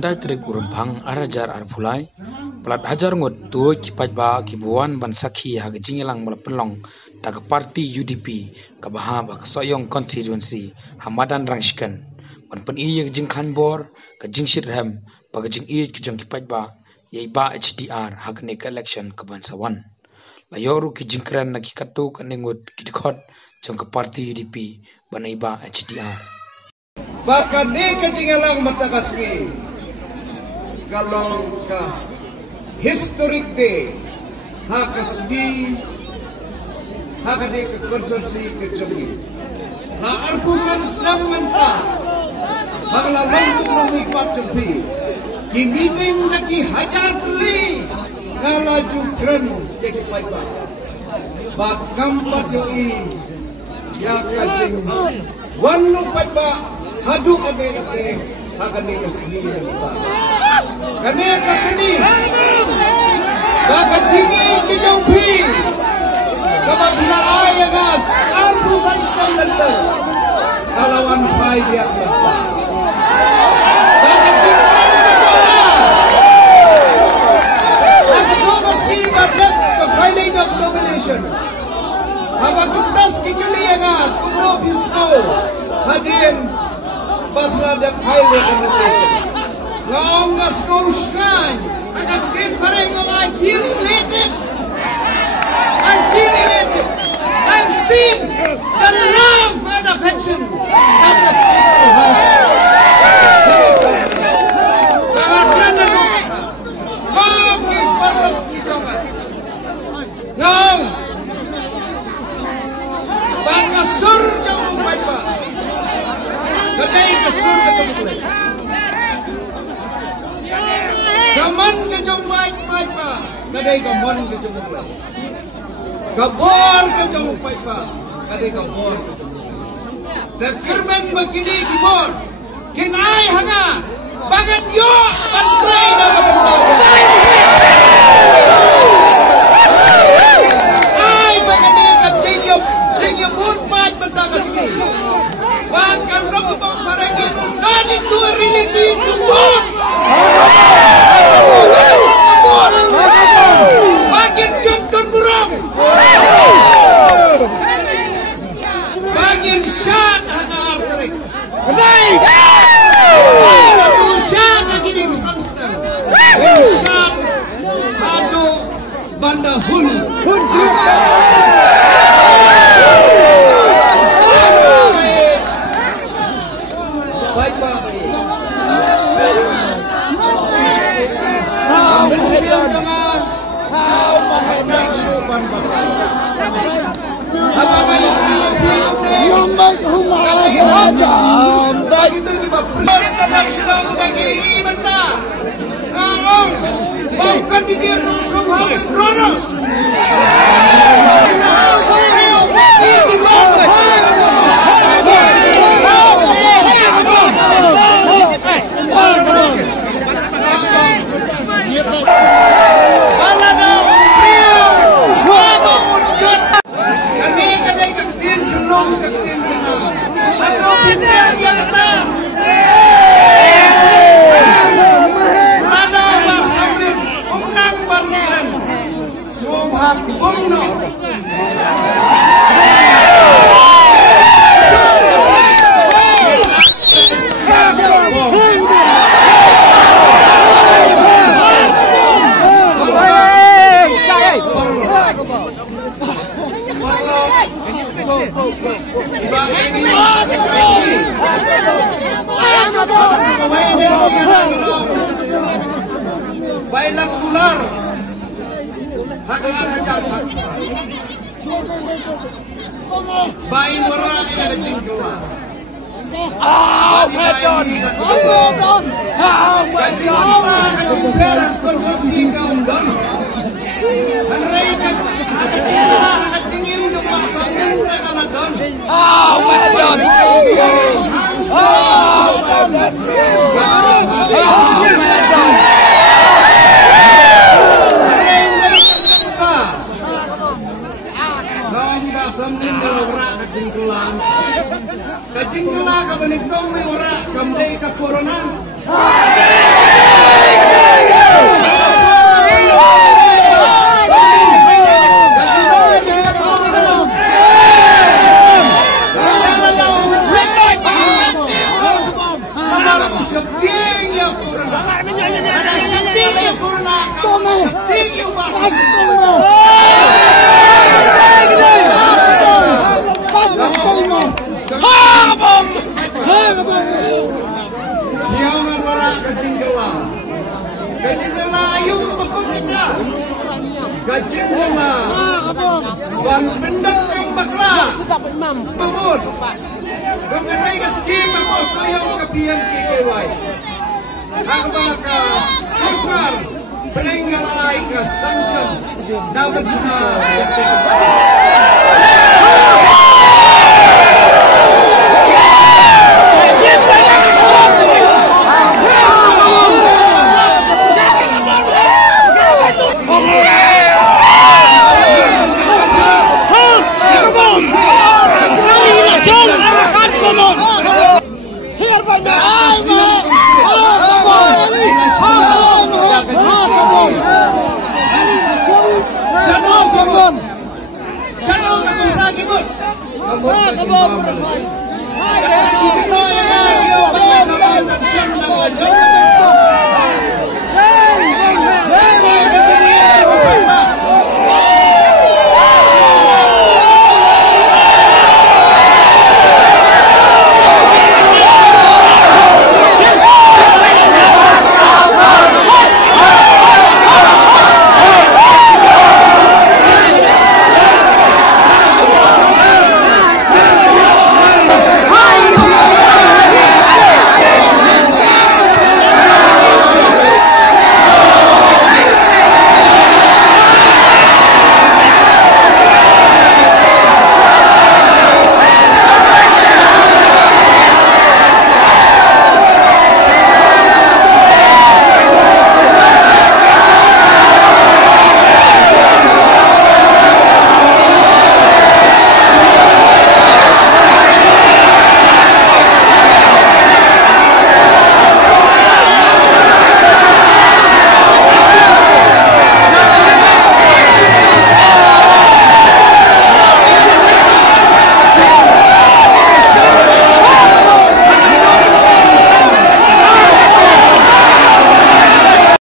Andai trik urumpang arajar arpulai, pelat hajar ngot tu kipat ba kibuan ban sakhi hag jingilang malapenlong daga parti UDP kabaha ba soyong constituency Hamadan Rangshikan ban pen iya jingkhan bor ka jingshit ham ba jing iya kijong kipat ba yai ba HDR hag nek election kaban sawan layoru ki jingkran na kikatu kanengut kidkhot jong ka parti UDP banai ba HDR baka nek jingalang matagasngi kalong ka historic day hakasgi hakade ka konsensi ke jogi na arpusan snam menta bagla langkung nami patpi ki meeting na ki hajar tuli ngala jukran deki paipa bak kampat yoi ya kajing wanu paipa hadu abe se hakane kasni kane kakani baka jingi ki jaupi kama bila ayagas arpusan skandal kalawan pai dia baka jingran ki baka thomas ki bakat ka filing of nomination haba kundas ki kulianga kuno bisko hadin bakla da filing nomination long as goes by, I got good parang I feel elated. I feel elated. I've seen the love and affection that the people have. Now, baka surga umay pa. Kaday ka surga umay. Kaman ke jong baik baik pa, kadai kaman ke jong baik. Kabor ke jong baik pa, kadai kabor. Terkerman begini kibor, kinai hanga, bangan yo pantrai dah kabor. Ai begini kacing yo pun baik bertagaski. Bahkan roh bang farangi nungani tu religi jumbo. Bagian jomdon burung bagian syat hanga arterik bagian syat lagi di Samstan syat hado banda hun baik-baik bailang ular hakalan hajar bain waras kada jingkua medon medon konsumsi kaundon hanrai kan hajingin ke maksudin kaladon medon medon sambil berak kacing kelah kabenik tong ni berak sampai ke corona Setinggi bahasa Yang orang kecinggelah ayu pekutnya kecinggelah wan benda pembaklah pemut mengenai keskim memosok yang kebiang kikewai akbalaka sukar peninggalan ke sanction dapat semua Hai,